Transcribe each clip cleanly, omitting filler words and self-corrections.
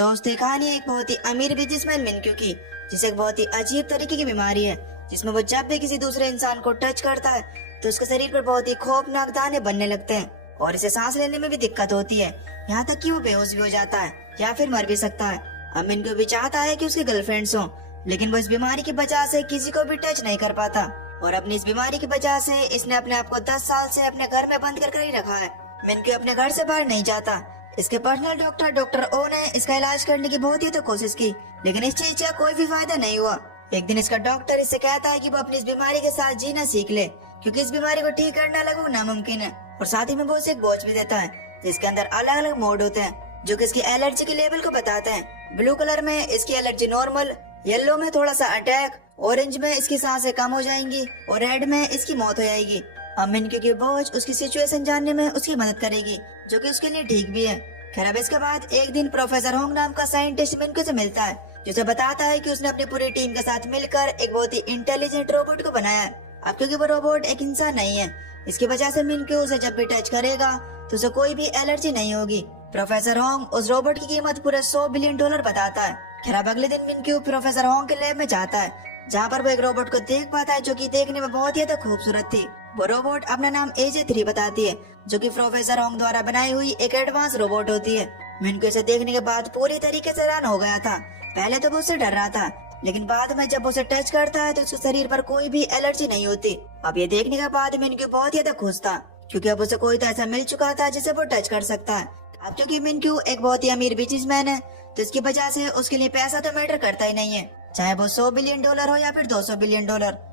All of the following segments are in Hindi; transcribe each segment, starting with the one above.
दोस्तों, कहानी एक बहुत ही अमीर बिजनेसमैन मिनक्यू की, जिसे एक बहुत ही अजीब तरीके की बीमारी है, जिसमें वो जब भी किसी दूसरे इंसान को टच करता है तो उसके शरीर पर बहुत ही खौफनाक दाने बनने लगते हैं और इसे सांस लेने में भी दिक्कत होती है। यहाँ तक कि वो बेहोश भी हो जाता है या फिर मर भी सकता है। अब मिनक्यू भी चाहता है कि उसके गर्लफ्रेंड्स हों, लेकिन वो इस बीमारी की वजह से किसी को भी टच नहीं कर पाता और अपनी इस बीमारी की वजह से इसने अपने आप को 10 साल से अपने घर में बंद कर ही रखा है। मिनक्यू अपने घर से बाहर नहीं जाता। इसके पर्सनल डॉक्टर ओ ने इसका इलाज करने की बहुत ही तो कोशिश की, लेकिन इस चीज का कोई भी फायदा नहीं हुआ। एक दिन इसका डॉक्टर इससे कहता है कि वो अपनी इस बीमारी के साथ जीना सीख ले, क्योंकि इस बीमारी को ठीक करना लगभग नामुमकिन है। और साथ ही में वो उसे एक वॉच भी देता है जिसके अंदर अलग अलग मोड होते हैं जो कि इसकी एलर्जी के लेवल को बताते हैं। ब्लू कलर में इसकी एलर्जी नॉर्मल, येलो में थोड़ा सा अटैक, ऑरेंज में इसकी सांसें कम हो जाएंगी और रेड में इसकी मौत हो जाएगी। अब मिनक्यू की वॉच उसकी सिचुएशन जानने में उसकी मदद करेगी, जो कि उसके लिए ठीक भी है। खैर, अब इसके बाद एक दिन प्रोफेसर होंग नाम का साइंटिस्ट मिनक्यू से मिलता है, जिसे बताता है कि उसने अपनी पूरी टीम के साथ मिलकर एक बहुत ही इंटेलिजेंट रोबोट को बनाया है। अब क्योंकि वो रोबोट एक इंसान नहीं है, इसकी वजह से मिनक्यू उसे जब भी टच करेगा तो उसे कोई भी एलर्जी नहीं होगी। प्रोफेसर होंग उस रोबोट की कीमत पूरे $100 बिलियन बताता है। खैर, अब अगले दिन मिनक्यू प्रोफेसर होंग के लैब में जाता है, जहाँ पर वो एक रोबोट को देख पाता है जो कि देखने में बहुत ही ज्यादा खूबसूरत थी। वो रोबोट अपना नाम AJ3 बताती है, जो कि प्रोफेसर होंग द्वारा बनाई हुई एक एडवांस रोबोट होती है। मिनक्यू इसे देखने के बाद पूरी तरीके से हैरान हो गया था। पहले तो वो उससे डर रहा था, लेकिन बाद में जब उसे टच करता है तो उसके शरीर पर कोई भी एलर्जी नहीं होती। अब ये देखने के बाद मिनक्यू बहुत ही ज्यादा खुश था, क्योंकि अब उसे कोई तो ऐसा मिल चुका था जिसे वो टच कर सकता है। अब क्योंकि मिनक्यू एक बहुत ही अमीर बिजनेसमैन है, तो इसकी वजह से उसके लिए पैसा तो मैटर करता ही नहीं है, चाहे वो $100 बिलियन हो या फिर $200 बिलियन।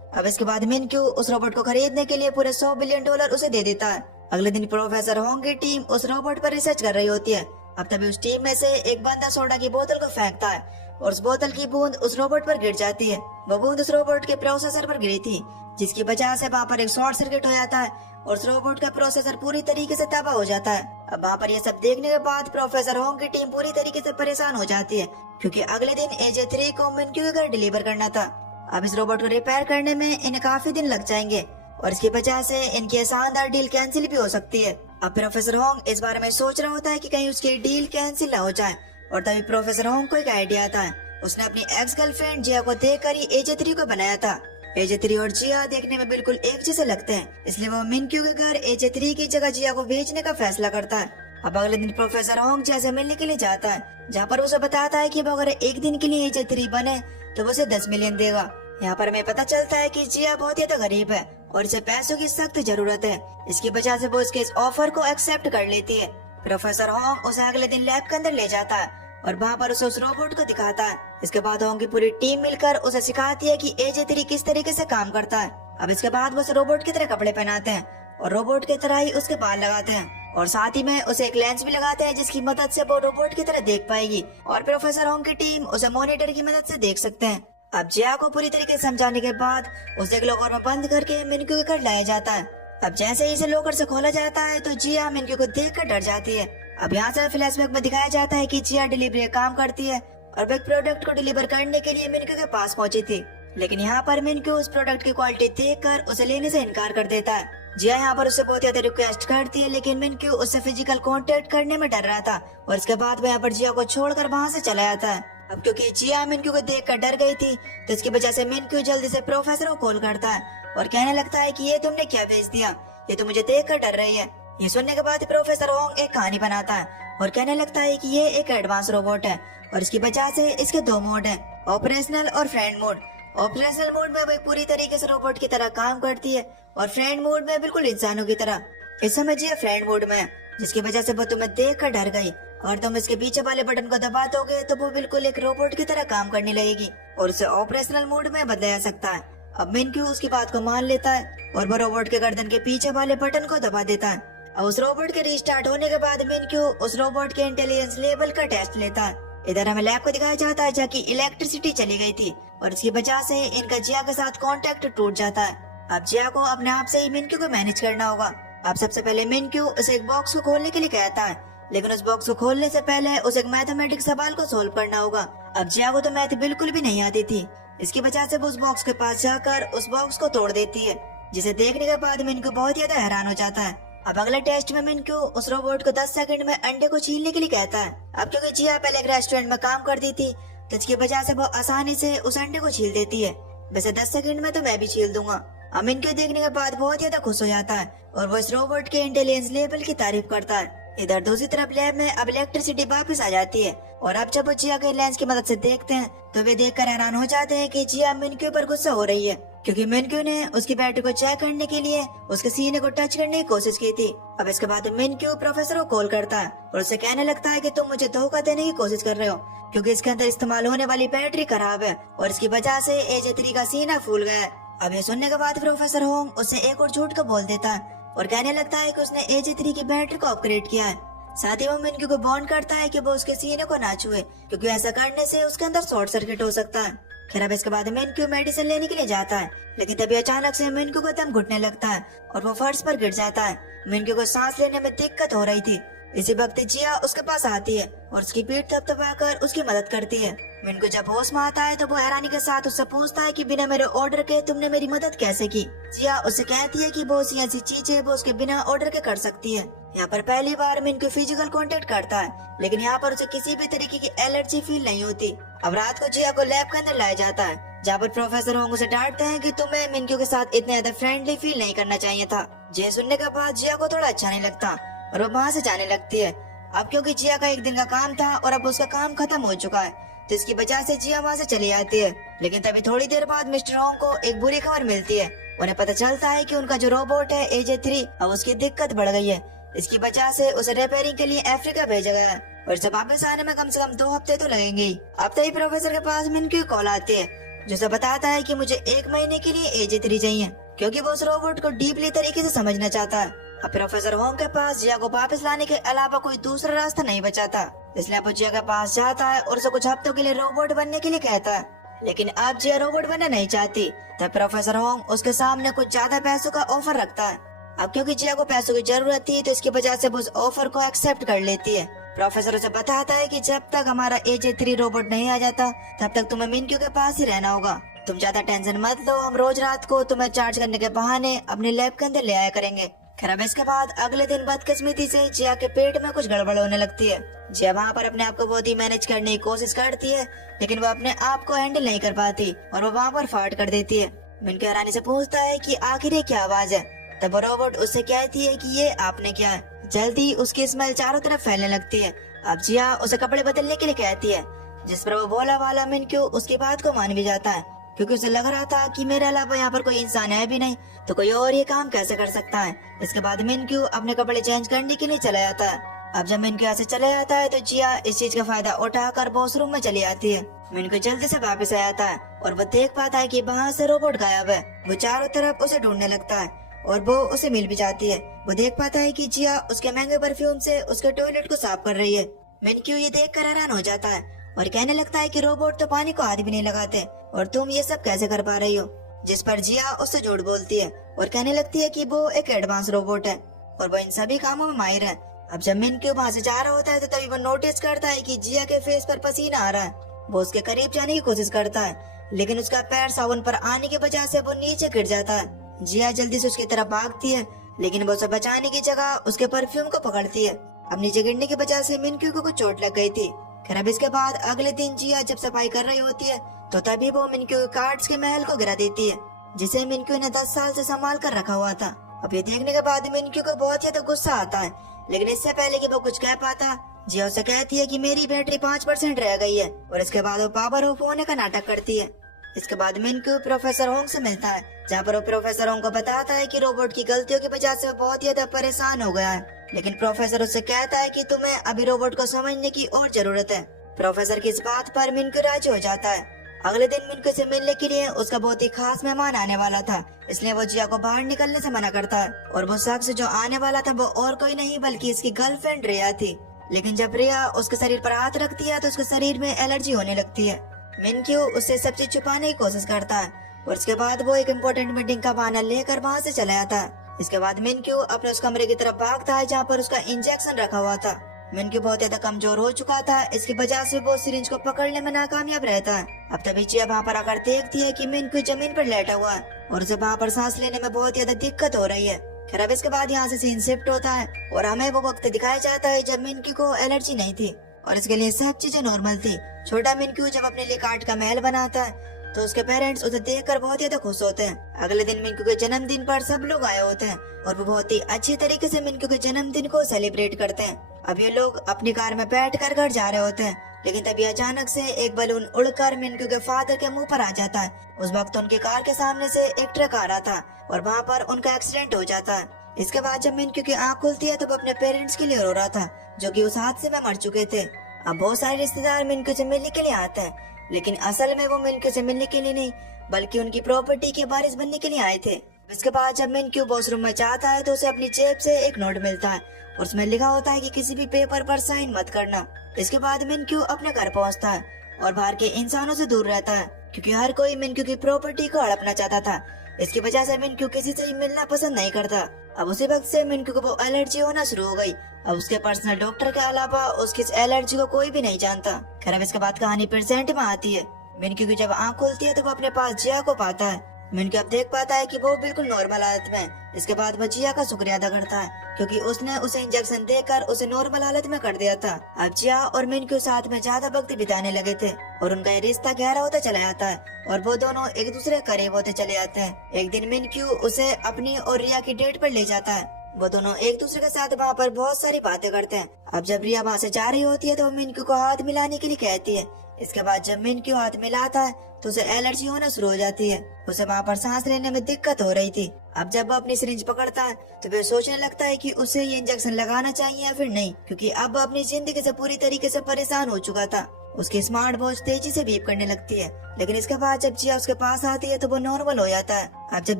अब इसके बाद मिनक्यू उस रोबोट को खरीदने के लिए पूरे $100 बिलियन उसे दे देता है। अगले दिन प्रोफेसर होंग की टीम उस रोबोट पर रिसर्च कर रही होती है। अब तभी उस टीम में से एक बंदा सोडा की बोतल को फेंकता है और उस बोतल की बूंद उस रोबोट पर गिर जाती है। वो बूंद उस रोबोट के प्रोसेसर पर गिरी थी, जिसकी वजह से वहाँ पर एक शॉर्ट सर्किट हो जाता है और उस रोबोट का प्रोसेसर पूरी तरीके से तबाह हो जाता है। अब वहाँ पर ये सब देखने के बाद प्रोफेसर होंग की टीम पूरी तरीके से परेशान हो जाती है, क्योंकि अगले दिन AJ3 को मिनक्यू के घर डिलीवर करना था। अब इस रोबोट को रिपेयर करने में इन्हें काफी दिन लग जाएंगे और इसकी वजह से इनकी शानदार डील कैंसिल भी हो सकती है। अब प्रोफेसर होंग इस बारे में सोच रहा होता है कि कहीं उसकी डील कैंसिल ना हो जाए, और तभी प्रोफेसर होंग को एक आइडिया आता है। उसने अपनी एक्स गर्लफ्रेंड जिया को देखकर ही AJ3 को बनाया था। AJ3 और जिया देखने में बिल्कुल एक जैसे लगते हैं, इसलिए वो मिनक्यू के घर AJ3 की जगह जिया को भेजने का फैसला करता है। अब अगले दिन प्रोफेसर होंग जिया से मिलने के लिए जाता है, जहाँ पर उसे बताता है कि वो अगर एक दिन के लिए AJ3 बने तो वो उसे 10 मिलियन देगा। यहाँ पर हमें पता चलता है कि जिया बहुत ही ज्यादा गरीब है और इसे पैसों की सख्त जरूरत है। इसकी वजह से वो इसके इस ऑफर को एक्सेप्ट कर लेती है। प्रोफेसर होंग उसे अगले दिन लैब के अंदर ले जाता है और वहाँ पर उसे उस रोबोट को दिखाता है। इसके बाद होंग की पूरी टीम मिलकर उसे सिखाती है कि AJ3 किस तरीके से काम करता है। अब इसके बाद वो उसे रोबोट की तरह कपड़े पहनाते हैं और रोबोट की तरह ही उसके बाल लगाते हैं, और साथ ही में उसे एक लेंस भी लगाते हैं जिसकी मदद से वो रोबोट की तरह देख पाएगी, और प्रोफेसर होंग की टीम उसे मॉनिटर की मदद से देख सकते हैं। अब जिया को पूरी तरीके से समझाने के बाद उसे एक लॉकर में बंद करके मिनक्यू के घर लाया जाता है। अब जैसे ही इसे लॉकर से खोला जाता है तो जिया मिनक्यू को देखकर डर जाती है। अब यहाँ से फ्लैशबैक में दिखाया जाता है कि जिया डिलीवरी का काम करती है और एक प्रोडक्ट को डिलीवर करने के लिए मिनक्यू के पास पहुंची थी, लेकिन यहाँ पर मिनक्यू उस प्रोडक्ट की क्वालिटी देखकर उसे लेने से इनकार कर देता है। जिया यहाँ पर उससे बहुत ज्यादा रिक्वेस्ट करती है, लेकिन मिनक्यू उससे फिजिकल कांटेक्ट करने में डर रहा था और इसके बाद वो यहाँ पर जिया को छोड़कर वहाँ से चला जाता है। अब क्योंकि जिया मिनक्यू को देखकर डर गई थी, तो इसकी वजह से मिनक्यू जल्दी से प्रोफेसर को कॉल करता है और कहने लगता है कि ये तुमने क्या भेज दिया, ये तो मुझे देखकर डर रही है। ये सुनने के बाद प्रोफेसर होंग एक कहानी बनाता है और कहने लगता है कि ये एक एडवांस रोबोट है और इसकी वजह से इसके 2 मोड हैं, ऑपरेशनल और फ्रेंड मोड। ऑपरेशनल मोड में वो पूरी तरीके से रोबोट की तरह काम करती है और फ्रेंड मोड में बिल्कुल इंसानों की तरह। इस समय जिया फ्रेंड मोड में है, जिसकी वजह से वो तुम्हें देख कर डर गई। अगर तुम इसके पीछे वाले बटन को दबा दोगे तो वो बिल्कुल एक रोबोट की तरह काम करने लगेगी और उसे ऑपरेशनल मोड में बदला जा सकता है। अब मिनक्यू उसकी बात को मान लेता है और वो रोबोट के गर्दन के पीछे वाले बटन को दबा देता है। और उस रोबोट के रिस्टार्ट होने के बाद मिनक्यू उस रोबोट के इंटेलिजेंस लेवल का टेस्ट लेता है। इधर हमें लैब को दिखाया जाता है जहाँ की इलेक्ट्रिसिटी चली गई थी और इसकी वजह से इनका जिया के साथ कांटेक्ट टूट जाता है। अब जिया को अपने आप से ही मिनक्यू को मैनेज करना होगा। अब सबसे पहले मिनक्यू उसे एक बॉक्स को खोलने के लिए कहता है, लेकिन उस बॉक्स को खोलने से पहले उसे एक मैथमेटिक्स सवाल को सोल्व करना होगा। अब जिया को तो मैथ बिल्कुल भी नहीं आती थी, इसकी वजह से वो उस बॉक्स के पास जाकर उस बॉक्स को तोड़ देती है, जिसे देखने के बाद मिनक्यू बहुत ज्यादा हैरान हो जाता है। अब अगले टेस्ट में मिनक्यू उस रोबोट को 10 सेकंड में अंडे को छीलने के लिए कहता है। अब क्योंकि जिया पहले एक रेस्टोरेंट में काम करती थी तो इसकी वजह से वो आसानी से उस अंडे को छील देती है। वैसे 10 सेकंड में तो मैं भी छील दूंगा। अब मिनक्यू देखने के बाद बहुत ज्यादा खुश हो जाता है और वो इस रोबोट के इंटेलिजेंस लेवल की तारीफ करता है। इधर दूसरी तरफ लैब में अब इलेक्ट्रिसिटी वापस आ जाती है और अब जब वो जिया के लेंस की मदद से देखते हैं तो वे देखकर हैरान हो जाते हैं कि जिया मिनक्यू पर गुस्सा हो रही है, क्योंकि मिनक्यू ने उसकी बैटरी को चेक करने के लिए उसके सीने को टच करने की कोशिश की थी। अब इसके बाद मिनक्यू प्रोफेसर को कॉल करता है और उससे कहने लगता है कि तुम मुझे धोखा देने की कोशिश कर रहे हो, क्योंकि इसके अंदर इस्तेमाल होने वाली बैटरी खराब है और इसकी वजह से AJ3 का सीना फूल गया है। अब ये सुनने के बाद प्रोफेसर होंग उससे एक और झूठ को बोल देता है और कहने लगता है कि उसने AJ3 की बैटरी को अपग्रेड किया है। साथ ही वो मिनक्यू को वार्न करता है कि वो उसके सीने को ना छुए, क्योंकि ऐसा करने से उसके अंदर शॉर्ट सर्किट हो सकता है। खैर अब इसके बाद मिनक्यू मेडिसिन लेने के लिए जाता है, लेकिन तभी अचानक से मिनक्यू को दम घुटने लगता है और वो फर्श पर गिर जाता है। मिनक्यू को सांस लेने में दिक्कत हो रही थी। इसी वक्त जिया उसके पास आती है और उसकी पीठ थपथपाकर उसकी मदद करती है। मिनक्यू जब होश में आता है तो वो हैरानी के साथ उससे पूछता है कि बिना मेरे ऑर्डर के तुमने मेरी मदद कैसे की। जिया उससे कहती है कि बहुत सी ऐसी चीजें वो उसके बिना ऑर्डर के कर सकती है। यहाँ पर पहली बार मिनक्यू फिजिकल कांटेक्ट करता है, लेकिन यहाँ पर उसे किसी भी तरीके की एलर्जी फील नहीं होती। अब रात को जिया को लैब के अंदर लाया जाता है, जहाँ पर प्रोफेसर होंग उसे डांटते हैं कि तुम्हें मिनक्यू के साथ इतने ज्यादा फ्रेंडली फील नहीं करना चाहिए था। जिया सुनने के बाद जिया को थोड़ा अच्छा नहीं लगता और वो वहाँ से जाने लगती है। अब क्योंकि जिया का एक दिन का काम था और अब उसका काम खत्म हो चुका है तो इसकी वजह से जिया वहाँ से चली जाती है। लेकिन तभी थोड़ी देर बाद मिस्टर होंग को एक बुरी खबर मिलती है। उन्हें पता चलता है कि उनका जो रोबोट है AJ3 अब उसकी दिक्कत बढ़ गई है। इसकी वजह से उसे रिपेयरिंग के लिए अफ्रीका भेजा गया है और जब वापस आने में कम से कम 2 हफ्ते तो लगेंगे ही। अब तभी प्रोफेसर के पास मिनक्यू की कॉल आती है, जो उसे बताता है कि मुझे 1 महीने के लिए AJ3 चाहिए, क्योंकि वो उस रोबोट को डीपली तरीके से समझना चाहता है। अब प्रोफेसर होंग के पास जिया को वापस लाने के अलावा कोई दूसरा रास्ता नहीं बचा था, इसलिए वो जिया के पास जाता है और उसे कुछ हफ्तों के लिए रोबोट बनने के लिए कहता है। लेकिन अब जिया रोबोट बनना नहीं चाहती, तब प्रोफेसर होंग उसके सामने कुछ ज्यादा पैसों का ऑफर रखता है। अब क्योंकि जिया को पैसों की जरूरत थी तो इसकी वजह से वो उस ऑफर को एक्सेप्ट कर लेती है। प्रोफेसर उसे बताता है कि जब तक हमारा AJ3 रोबोट नहीं आ जाता तब तक तुम्हें मिनक्यू के पास ही रहना होगा। तुम ज्यादा टेंशन मत लो, हम रोज रात को तुम्हें चार्ज करने के बहाने अपने लैब के अंदर ले आया करेंगे। खैर अब इसके बाद अगले दिन बदकिस्मती से जिया के पेट में कुछ गड़बड़ होने लगती है। जिया वहाँ पर अपने आप को बहुत ही मैनेज करने की कोशिश करती है, लेकिन वो अपने आप को हैंडल नहीं कर पाती और वो वहाँ पर फाट कर देती है। मिनक्यू हैरानी से पूछता है कि आखिर ये क्या आवाज है। तब वो रोबोट उससे कहती है कि ये आपने क्या है। जल्दी उसकी स्मेल चारों तरफ फैलने लगती है। अब जिया उसे कपड़े बदलने के लिए कहती है, जिस पर वो भोला वाला मिनक्यू उसकी बात को मान भी जाता है, क्योंकि उसे लग रहा था कि मेरे अलावा यहाँ पर कोई इंसान है भी नहीं तो कोई और ये काम कैसे कर सकता है। इसके बाद मिनक्यू अपने कपड़े चेंज करने के लिए चला जाता है। अब जब मिनक्यू यहाँ से चला जाता है तो जिया इस चीज का फायदा उठाकर वॉशरूम में चली जाती है। मिनक्यू जल्दी से वापस आ जाता है और वो देख पाता है कि वहाँ से रोबोट गायब है। वो चारों तरफ उसे ढूंढने लगता है और वो उसे मिल भी जाती है। वो देख पाता है कि जिया उसके महंगे परफ्यूम से उसके टॉयलेट को साफ कर रही है। मिनक्यू ये देख कर हैरान हो जाता है और कहने लगता है कि रोबोट तो पानी को हाथ भी नहीं लगाते और तुम ये सब कैसे कर पा रही हो। जिस पर जिया उससे झूठ बोलती है और कहने लगती है कि वो एक एडवांस रोबोट है और वो इन सभी कामों में माहिर है। अब जब मिनक्यू वहाँ से जा रहा होता है तो तभी वो नोटिस करता है कि जिया के फेस पर पसीना आ रहा है। वो उसके करीब जाने की कोशिश करता है, लेकिन उसका पैर साबुन पर आने की वजह से वो नीचे गिर जाता है। जिया जल्दी से उसकी तरफ भागती है, लेकिन वो उसे बचाने की जगह उसके परफ्यूम को पकड़ती है। अब नीचे गिरने की वजह से मिनक्यू को कुछ चोट लग गई थी। खैर अब इसके बाद अगले दिन जिया जब सफाई कर रही होती है तो तभी वो मिनक्यू के कार्ड्स के महल को गिरा देती है, जिसे मिनक्यू ने 10 साल से संभाल कर रखा हुआ था। अब ये देखने के बाद मिनक्यू को बहुत ज्यादा गुस्सा आता है, लेकिन इससे पहले कि वो कुछ कह पाता जिया उसे कहती है कि मेरी बैटरी 5% रह गई है और इसके बाद वो पावर ऑफ होने का नाटक करती है। इसके बाद मिनक्यू प्रोफेसर होंग से मिलता है, जहाँ पर वो प्रोफेसर होंग को बताता है कि रोबोट की गलतियों की वजह से वो बहुत ज्यादा परेशान हो गया है। लेकिन प्रोफेसर उससे कहता है कि तुम्हें अभी रोबोट को समझने की और जरूरत है। प्रोफेसर की इस बात पर मिनक्यू राजी हो जाता है। अगले दिन मिनक्यू से मिलने के लिए उसका बहुत ही खास मेहमान आने वाला था, इसलिए वो जिया को बाहर निकलने से मना करता है और वो शख्स जो आने वाला था वो और कोई नहीं बल्कि इसकी गर्लफ्रेंड रिया थी। लेकिन जब रिया उसके शरीर पर हाथ रखती है तो उसके शरीर में एलर्जी होने लगती है। मिनक्यू उससे सब चीज छुपाने की कोशिश करता है और इसके बाद वो एक इम्पोर्टेंट मीटिंग का बहाना लेकर वहाँ से चला जाता है। इसके बाद मिनक्यू अपने उस कमरे की तरफ भागता है जहाँ पर उसका इंजेक्शन रखा हुआ था। मिनक्यू बहुत ज्यादा कमजोर हो चुका था, इसकी वजह से वो सिरिंज को पकड़ने में नाकामयाब रहता है। अब तभी जिया वहाँ पर आकर देखती है कि मिनक्यू जमीन पर लेटा हुआ है और उसे वहाँ पर सांस लेने में बहुत ज्यादा दिक्कत हो रही है। खैर अब इसके बाद यहाँ से सीन शिफ्ट होता है और हमें वो वक्त दिखाया जाता है जब मिनक्यू को एलर्जी नहीं थी और इसके लिए सब चीजें नॉर्मल थी। छोटा मिनक्यू जब अपने लिए काठ का महल बनाता है तो उसके पेरेंट्स उसे देखकर बहुत ज्यादा खुश होते हैं। अगले दिन मिनक्यू के जन्मदिन पर सब लोग आए होते हैं और वो बहुत ही अच्छी तरीके से मिनक्यू के जन्मदिन को सेलिब्रेट करते हैं। अब ये लोग अपनी कार में बैठकर घर जा रहे होते हैं, लेकिन तभी अचानक से एक बलून उड़कर मिनक्यू के फादर के मुंह पर आ जाता है। उस वक्त उनकी कार के सामने से एक ट्रक आ रहा था और वहाँ पर उनका एक्सीडेंट हो जाता है। इसके बाद जब मिनक्यू की आँख खुलती है तो वो अपने पेरेंट्स के लिए रो रहा था जो कि उस हादसे में मर चुके थे। अब बहुत सारे रिश्तेदार मिनक्यू से मिलने के लिए आते हैं, लेकिन असल में वो मिनक्यू से मिलने के लिए नहीं बल्कि उनकी प्रॉपर्टी के वारिस बनने के लिए आए थे। इसके बाद जब मिनक्यू वॉशरूम में जाता है तो उसे अपनी जेब से एक नोट मिलता है और उसमें लिखा होता है कि किसी भी पेपर पर साइन मत करना। इसके बाद मिनक्यू अपने घर पहुंचता है और बाहर के इंसानों से दूर रहता है क्योंकि हर कोई मिनक्यू की प्रॉपर्टी को हड़पना चाहता था। इसकी वजह से मिनक्यू किसी से मिलना पसंद नहीं करता। अब उसी वक्त से मिनक्यू को वो एलर्जी होना शुरू हो गई। अब उसके पर्सनल डॉक्टर के अलावा उसकी इस एलर्जी को कोई भी नहीं जानता। खैर अब इसके बाद कहानी प्रेजेंट में आती है। मिनक्यू की जब आँख खुलती है तो वो अपने पास जिया को पाता है। मिनक्यू अब देख पाता है कि वो बिल्कुल नॉर्मल हालत में है। इसके बाद वो जिया का शुक्रिया अदा करता है क्योंकि उसने उसे इंजेक्शन देकर उसे नॉर्मल हालत में कर दिया था। अब जिया और मिनक्यू साथ में ज्यादा वक्त बिताने लगे थे और उनका ये रिश्ता गहरा होता चला जाता है और वो दोनों एक दूसरे करीब होते चले जाते हैं। एक दिन मिनक्यू उसे अपनी और रिया की डेट पर ले जाता है। वो दोनों एक दूसरे के साथ वहाँ पर बहुत सारी बातें करते हैं। अब जब रिया वहाँ से जा रही होती है तो मिनक्यू को हाथ मिलाने के लिए कहती है। इसके बाद जब मिनक्यू हाथ मिलाता है तो उसे एलर्जी होना शुरू हो जाती है। उसे वहाँ पर सांस लेने में दिक्कत हो रही थी। अब जब वो अपनी सिरिंज पकड़ता है तो वह सोचने लगता है कि उसे ये इंजेक्शन लगाना चाहिए या फिर नहीं, क्योंकि अब वो अपनी जिंदगी से पूरी तरीके से परेशान हो चुका था। उसकी स्मार्ट वॉच तेजी से बीप करने लगती है, लेकिन इसके बाद जब जिया उसके पास आती है तो वो नॉर्मल हो जाता है। अब जब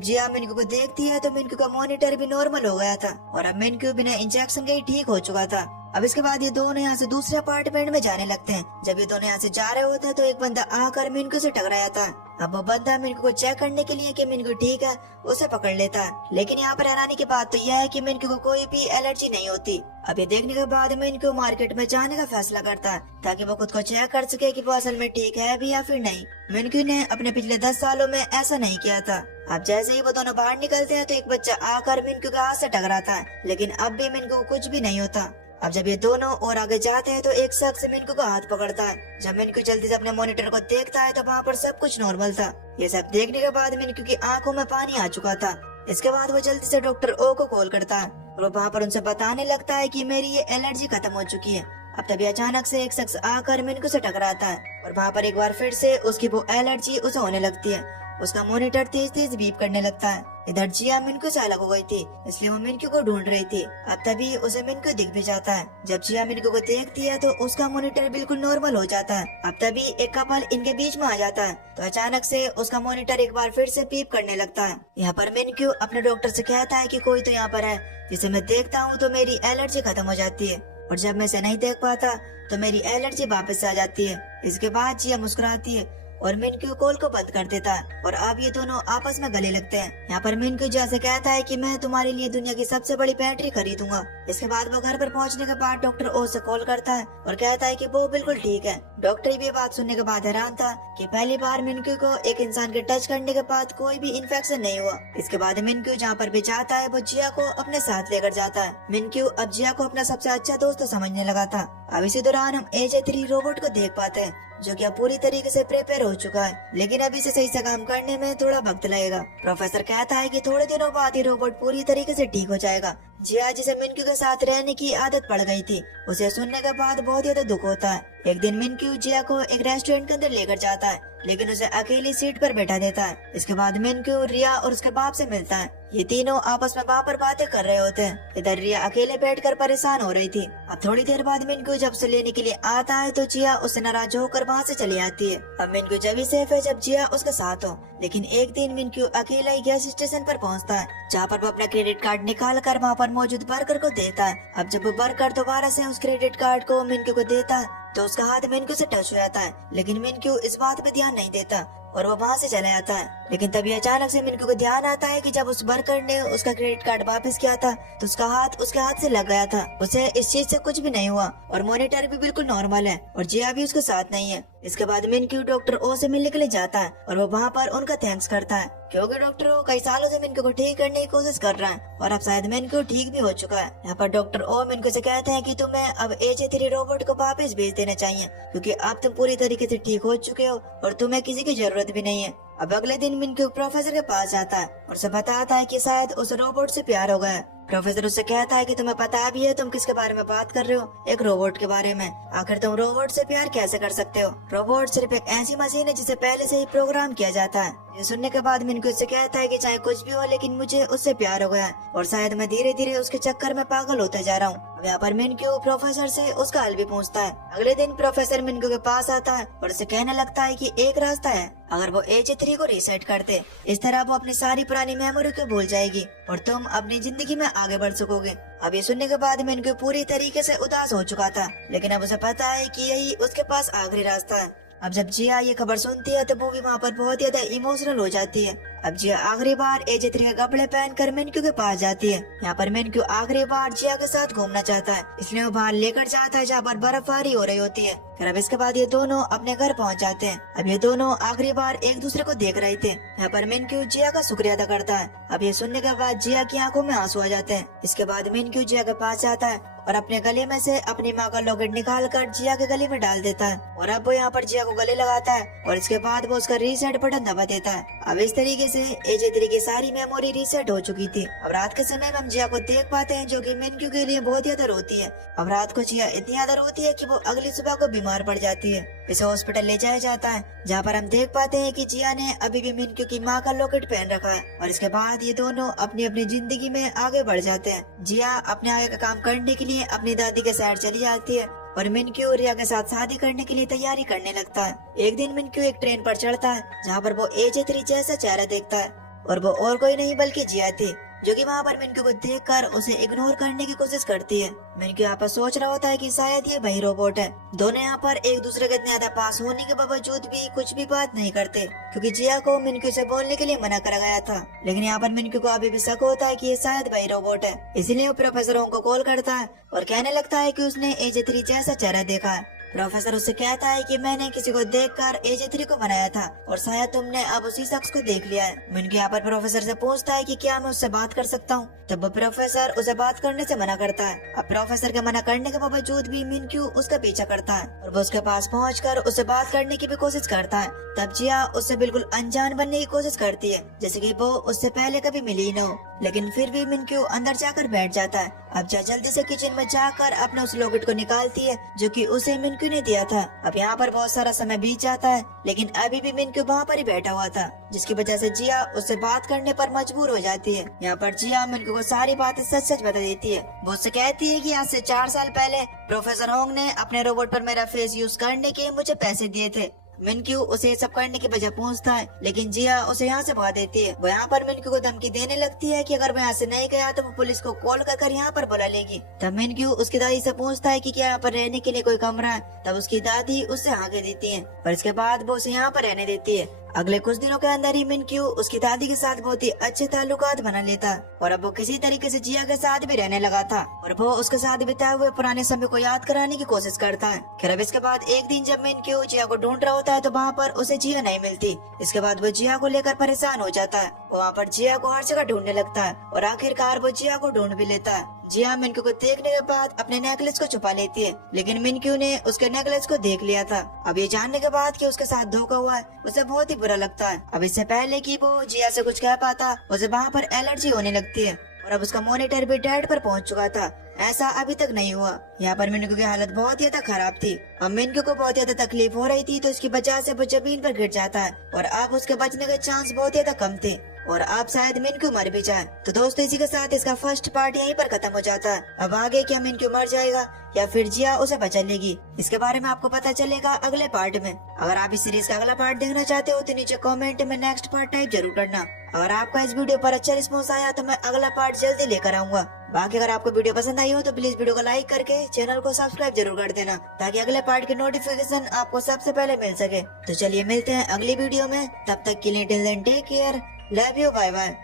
जिया मिनक्यू को देखती है तो मिनक्यू का मॉनिटर भी नॉर्मल हो गया था और अब मिनक्यू बिना इंजेक्शन के ही ठीक हो चुका था। अब इसके बाद ये दोनों यहाँ से दूसरे अपार्टमेंट में जाने लगते हैं। जब ये दोनों यहाँ से जा रहे होते हैं तो एक बंदा आकर मिनक्यू से टकराया था। अब वो बंदा मिनक्यू को चेक करने के लिए कि मिनक्यू ठीक है उसे पकड़ लेता है, लेकिन यहाँ पर हैरानी की बात तो यह है कि मिनक्यू को कोई भी एलर्जी नहीं होती। अब ये देखने के बाद मिनक्यू मार्केट में जाने का फैसला करता है ताकि वो खुद को चेक कर सके कि वो असल में ठीक है भी या फिर नहीं। मिनक्यू ने अपने पिछले 10 सालों में ऐसा नहीं किया था। अब जैसे ही वो दोनों बाहर निकलते हैं तो एक बच्चा आकर मिनक्यू के हाथ से टकराता है, लेकिन अब भी मिनक्यू को कुछ भी नहीं होता। अब जब ये दोनों और आगे जाते हैं तो एक शख्स मिनक्यू का हाथ पकड़ता है। जब मिनक्यू जल्दी से अपने मॉनिटर को देखता है तो वहाँ पर सब कुछ नॉर्मल था। ये सब देखने के बाद मिनक्यू की आंखों में पानी आ चुका था। इसके बाद वो जल्दी से डॉक्टर ओ को कॉल करता है और वो वहाँ पर उनसे बताने लगता है कि मेरी ये एलर्जी खत्म हो चुकी है। अब तभी अचानक से एक शख्स आकर मिनक्यू से टकराता है और वहाँ पर एक बार फिर से उसकी वो एलर्जी उसे होने लगती है। उसका मॉनिटर तेज तेज बीप करने लगता है। इधर जिया मिनक्यू से अलग हो गई थी, इसलिए वो मिनक्यू को ढूंढ रही थी। अब तभी उसे मिनक्यू दिख भी जाता है। जब जिया मिनक्यू को देखती है तो उसका मॉनिटर बिल्कुल नॉर्मल हो जाता है। अब तभी एक कपल इनके बीच में आ जाता है तो अचानक से उसका मॉनिटर एक बार फिर से बीप करने लगता है। यहाँ पर मिनक्यू अपने डॉक्टर से कहता है कि कोई तो यहाँ पर है जिसे मैं देखता हूँ तो मेरी एलर्जी खत्म हो जाती है, और जब मैं इसे नहीं देख पाता तो मेरी एलर्जी वापस आ जाती है। इसके बाद जिया मुस्कुराती है और मिनक्यू कॉल को बंद कर देता है और अब ये दोनों आपस में गले लगते हैं। यहाँ पर मिनक्यू जैसे कहता है कि मैं तुम्हारे लिए दुनिया की सबसे बड़ी बैटरी खरीदूंगा। इसके बाद वो घर पर पहुँचने के बाद डॉक्टर ओ से कॉल करता है और कहता है कि वो बिल्कुल ठीक है। डॉक्टर भी बात सुनने के बाद हैरान था कि पहली बार मिनक्यू को एक इंसान के टच करने के बाद कोई भी इन्फेक्शन नहीं हुआ। इसके बाद मिनक्यू जहाँ पर भी जाता है वो जिया को अपने साथ लेकर जाता है। मिनक्यू अब जिया को अपना सबसे अच्छा दोस्त समझने लगा था। अब इसी दौरान हम AJ3 रोबोट को देख पाते हैं जो कि अब पूरी तरीके से प्रिपेयर हो चुका है, लेकिन अभी इसे सही से काम करने में थोड़ा वक्त लगेगा। प्रोफेसर कहता है कि थोड़े दिनों बाद ये रोबोट पूरी तरीके से ठीक हो जाएगा। जिया जिसे मिनक्यू के साथ रहने की आदत पड़ गई थी, उसे सुनने के बाद बहुत ज्यादा दुख होता है। एक दिन मिनक्यू जिया को एक रेस्टोरेंट के अंदर लेकर जाता है, लेकिन उसे अकेली सीट पर बैठा देता है। इसके बाद मिनक्यू रिया और उसके बाप से मिलता है। ये तीनों आपस में वहाँ पर बातें कर रहे होते हैं। इधर रिया अकेले बैठकर परेशान हो रही थी। अब थोड़ी देर बाद मिनक्यू जब उसे लेने के लिए आता है तो जिया उससे नाराज होकर वहाँ से चली आती है। अब मिनक्यू जब भी सेफ है जब जिया उसके साथ हो, लेकिन एक दिन मिनक्यू अकेला ही गैस स्टेशन पर पहुँचता है जहाँ पर वो अपना क्रेडिट कार्ड निकाल कर वहाँ पर मौजूद वर्कर को देता है। अब जब वो वर्कर दोबारा से उस क्रेडिट कार्ड को मिनक्यू को देता है तो उसका हाथ मिनक्यू से टच हो जाता है, लेकिन मिनक्यू इस बात पे ध्यान नहीं देता और वो वहाँ से चला जाता है। लेकिन तभी अचानक से मिनक्यू को ध्यान आता है कि जब उस वर्कर ने उसका क्रेडिट कार्ड वापस किया था तो उसका हाथ उसके हाथ से लग गया था। उसे इस चीज से कुछ भी नहीं हुआ और मॉनिटर भी बिल्कुल नॉर्मल है और जिया भी उसके साथ नहीं है। इसके बाद मिनक्यू डॉक्टर ओ से मिलने के लिए जाता है और वो वहाँ पर उनका थैंक्स करता है, क्योंकि डॉक्टर ओ कई सालों से मिनक्यू को ठीक करने की कोशिश कर रहा है और अब शायद मिनक्यू ठीक भी हो चुका है। यहाँ पर डॉक्टर ओ मिनक्यू से कहते हैं कि तुम्हें अब AJ3 रोबोट को वापस भेज देना चाहिए, क्योंकि अब तुम पूरी तरीके से ठीक हो चुके हो और तुम्हें किसी की जरूरत भी नहीं है। अब अगले दिन मिनक्यू प्रोफेसर के पास जाता है और उसे बताता है कि शायद उस रोबोट से प्यार हो गया है। प्रोफेसर उससे कहता है कि तुम्हें पता भी है तुम किसके बारे में बात कर रहे हो, एक रोबोट के बारे में। आखिर तुम रोबोट से प्यार कैसे कर सकते हो? रोबोट सिर्फ एक ऐसी मशीन है जिसे पहले से ही प्रोग्राम किया जाता है। ये सुनने के बाद मिनक्यू उससे कहता है कि चाहे कुछ भी हो लेकिन मुझे उससे प्यार हो गया है और शायद मैं धीरे धीरे उसके चक्कर में पागल होते जा रहा हूँ। अब यहाँ पर मिनक्यू प्रोफेसर से उसका हाल भी पूछता है। अगले दिन प्रोफेसर मिनक्यू के पास आता है और उसे कहने लगता है कि एक रास्ता है, अगर वो AJ3 को रीसेट करते, इस तरह वो अपनी सारी पुरानी मेमोरी को भूल जाएगी और तुम अपनी जिंदगी में आगे बढ़ सकोगे। अब ये सुनने के बाद मिनक्यू पूरी तरीके से उदास हो चुका था, लेकिन अब उसे पता है कि यही उसके पास आखिरी रास्ता है। अब जब जिया ये खबर सुनती है तो वो भी वहाँ पर बहुत ज्यादा इमोशनल हो जाती है। अब जिया आखिरी बार AJ3 के कपड़े पहनकर मिनक्यू के पास जाती है। यहाँ पर मिनक्यू आखिरी बार जिया के साथ घूमना चाहता है, इसलिए वो बाहर लेकर जाता है जहाँ पर बर्फबारी हो रही होती है। फिर अब इसके बाद ये दोनों अपने घर पहुँच जाते हैं। अब ये दोनों आखिरी बार एक दूसरे को देख रहे थे। यहाँ पर मिनक्यू जिया का शुक्रिया अदा करता है। अब ये सुनने के बाद जिया की आंखों में आंसू आ जाते हैं। इसके बाद मिनक्यू जिया के पास जाता है और अपने गले में से अपनी माँ का लॉकेट निकाल कर जिया के गले में डाल देता है और अब वो यहाँ पर जिया को गले लगाता है और इसके बाद वो उसका रीसेट बटन दबा देता है। अब इस तरीके से AJ3 की सारी मेमोरी रीसेट हो चुकी थी। अब रात के समय में हम जिया को देख पाते हैं जो कि मिनक्यू के लिए बहुत ज्यादा रोती है। अब रात को जिया इतनी ज्यादा रोती है कि वो अगली सुबह को बीमार पड़ जाती है। इसे हॉस्पिटल ले जाया जाता है, जहाँ पर हम देख पाते हैं कि जिया ने अभी भी मिनक्यू की माँ का लॉकेट पहन रखा है और इसके बाद ये दोनों अपनी अपनी जिंदगी में आगे बढ़ जाते हैं। जिया अपने आगे का काम करने के लिए अपनी दादी के शहर चली जाती है और मिनक्यू रिया के साथ शादी करने के लिए तैयारी करने लगता है। एक दिन मिनक्यू एक ट्रेन पर चढ़ता है जहाँ पर वो AJ3 जैसा चेहरा देखता है और वो और कोई नहीं बल्कि जिया थी, जो कि वहाँ पर मिनक्यू को देखकर उसे इग्नोर करने की कोशिश करती है। मिनक्यू यहाँ पर सोच रहा होता है कि शायद ये वही रोबोट है। दोनों यहाँ पर एक दूसरे के इतने ज्यादा पास होने के बावजूद भी कुछ भी बात नहीं करते, क्योंकि जिया को मिनक्यू से बोलने के लिए मना करा गया था। लेकिन यहाँ पर मिनक्यू को अभी भी शक होता है कि ये शायद वही रोबोट है, इसीलिए वो प्रोफेसर को कॉल करता है और कहने लगता है कि उसने AJ3 जैसा चेहरा देखा है। प्रोफेसर उससे कहता है कि मैंने किसी को देखकर AJ3 को बनाया था और शायद तुमने अब उसी शख्स को देख लिया है। मिनक्यू यहाँ पर प्रोफेसर से पूछता है कि क्या मैं उससे बात कर सकता हूँ, तब वो प्रोफेसर उसे बात करने से मना करता है। अब प्रोफेसर के मना करने के बावजूद भी मिनक्यू उसका पीछा करता है और वो उसके पास पहुंचकर उससे बात करने की भी कोशिश करता है। तब जिया उससे बिल्कुल अनजान बनने की कोशिश करती है, जैसे कि वो उससे पहले कभी मिली न हो, लेकिन फिर भी मिनक्यू अंदर जाकर बैठ जाता है। अब जिया जल्दी से किचन में जाकर अपने उस लॉकेट को निकालती है जो कि उसे मिनक्यू ने दिया था। अब यहाँ पर बहुत सारा समय बीत जाता है, लेकिन अभी भी मिनक्यू वहाँ पर ही बैठा हुआ था, जिसकी वजह से जिया उससे बात करने पर मजबूर हो जाती है। यहाँ पर जिया मिनक्यू को सारी बातें सच सच बता देती है। वो उससे कहती है कि आज से 4 साल पहले प्रोफेसर होंग ने अपने रोबोट पर मेरा फेस यूज करने के मुझे पैसे दिए थे। मिनक्यू उसे सब करने की वजह पूछता है, लेकिन जिया उसे यहाँ से भगा देती है। वो यहाँ पर मिनक्यू को धमकी देने लगती है कि अगर वो यहाँ से नहीं गया तो वो पुलिस को कॉल कर यहाँ पर बुला लेगी। तब मिनक्यू उसकी दादी से पूछता है कि क्या यहाँ पर रहने के लिए कोई कमरा है। तब उसकी दादी उससे आगे देती है और इसके बाद वो उसे यहाँ पर रहने देती है। अगले कुछ दिनों के अंदर ही मिनक्यू उसकी दादी के साथ बहुत ही अच्छे ताल्लुकात बना लेता और अब वो किसी तरीके से जिया के साथ भी रहने लगा था और वो उसके साथ बिताए हुए पुराने समय को याद कराने की कोशिश करता है। फिर अब इसके बाद एक दिन जब मिनक्यू जिया को ढूंढ रहा होता है तो वहाँ पर उसे जिया नहीं मिलती। इसके बाद वो जिया को लेकर परेशान हो जाता है। वो वहाँ पर जिया को हर जगह ढूंढने लगता है और आखिरकार वो जिया को ढूंढ भी लेता है। जिया मिनक्यू को देखने के बाद अपने नेकलेस को छुपा लेती है, लेकिन मिनक्यू ने उसके नेकलेस को देख लिया था। अब ये जानने के बाद कि उसके साथ धोखा हुआ है, उसे बहुत ही बुरा लगता है। अब इससे पहले कि वो जिया से कुछ कह पाता, उसे वहाँ पर एलर्जी होने लगती है और अब उसका मॉनिटर भी डेड पर पहुँच चुका था। ऐसा अभी तक नहीं हुआ। यहाँ पर मिनक्यू की हालत बहुत ज्यादा खराब थी। अब मिनक्यू को बहुत ज्यादा तकलीफ हो रही थी, तो इसकी वजह से वो जमीन पर गिर जाता है और अब उसके बचने के चांस बहुत ज्यादा कम थे और अब शायद मिनक्यू मर भी जाए। तो दोस्तों इसी के साथ इसका फर्स्ट पार्ट यहीं पर खत्म हो जाता है। अब आगे क्या मिनक्यू मर जाएगा या फिर जिया उसे बचा लेगी, इसके बारे में आपको पता चलेगा अगले पार्ट में। अगर आप इस सीरीज का अगला पार्ट देखना चाहते हो तो नीचे कमेंट में नेक्स्ट पार्ट टाइप जरूर करना। अगर आपका इस वीडियो पर अच्छा रिस्पॉन्स आया तो मैं अगला पार्ट जल्दी लेकर आऊंगा। बाकी अगर आपको वीडियो पसंद आई हो तो प्लीज वीडियो को लाइक करके चैनल को सब्सक्राइब जरूर कर देना, ताकि अगले पार्ट की नोटिफिकेशन आपको सबसे पहले मिल सके। तो चलिए मिलते हैं अगली वीडियो में, तब तक के लिए till then take care, love you, bye bye.